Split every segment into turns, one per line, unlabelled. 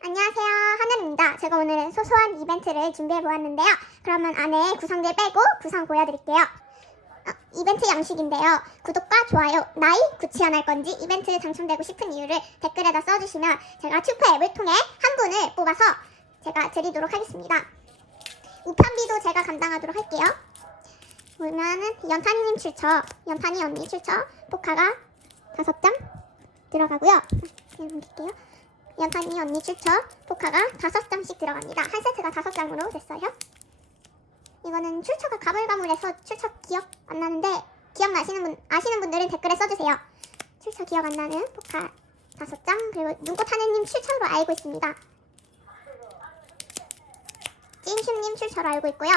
안녕하세요. 하늘입니다. 제가 오늘은 소소한 이벤트를 준비해 보았는데요. 그러면 안에 구성들 빼고 구성 보여드릴게요. 어, 이벤트 양식인데요. 구독과 좋아요, 나이 구치안할 건지 이벤트 당첨되고 싶은 이유를 댓글에다 써주시면 제가 튜퍼 앱을 통해 한 분을 뽑아서 제가 드리도록 하겠습니다. 우편비도 제가 감당하도록 할게요. 보면은 연탄이님 출처, 연탄이 언니 출처, 포카가 다섯 장 들어가고요. 그냥 넘길게요. 연탄이 언니 출처, 포카가 다섯 장씩 들어갑니다. 한 세트가 다섯 장으로 됐어요. 이거는 출처가 가물가물해서 출처 기억 안 나는데 기억나시는 분 아시는 분들은 댓글에 써주세요. 출처 기억 안 나는 포카 다섯 장 그리고 눈꽃 하느님 출처로 알고 있습니다. 찐슈님 출처로 알고 있고요.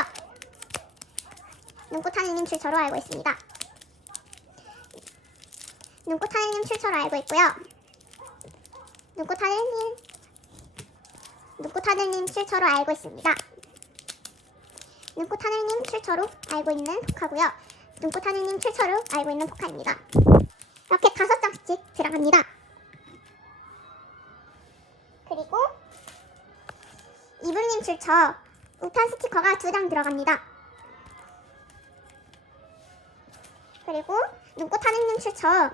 눈꽃 하느님 출처로 알고 있습니다. 눈꽃 하느님 출처로 알고 있고요. 눈꽃 하느님 눈꽃 하느님 출처로 알고 있습니다. 눈꽃 하늘님 출처로 알고 있는 포카고요. 눈꽃 하늘님 출처로 알고 있는 포카입니다. 이렇게 다섯 장씩 들어갑니다. 그리고 이불님 출처 우탄 스티커가 두 장 들어갑니다. 그리고 눈꽃 하늘님 출처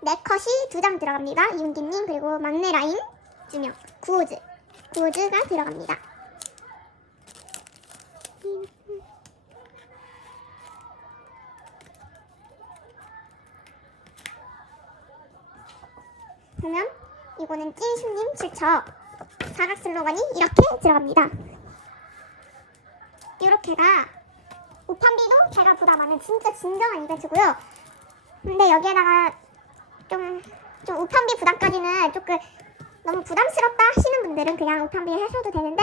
네컷이 두 장 들어갑니다. 이윤기님 그리고 막내 라인 준영 구호즈 구호즈가 들어갑니다. 그러면 이거는 찐슈님 출처 사각 슬로건이 이렇게 들어갑니다. 이렇게가 우편비도 제가 부담하는 진짜 진정한 이벤트고요. 근데 여기에다가 좀, 좀 우편비 부담까지는 조금 너무 부담스럽다 하시는 분들은 그냥 우편비 하셔도 되는데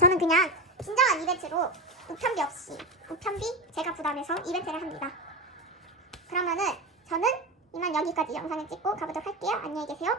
저는 그냥 진정한 이벤트로 우편비 없이 우편비 제가 부담해서 이벤트를 합니다. 그러면은 저는 이만 여기까지 영상을 찍고 가보도록 할게요. 안녕히 계세요.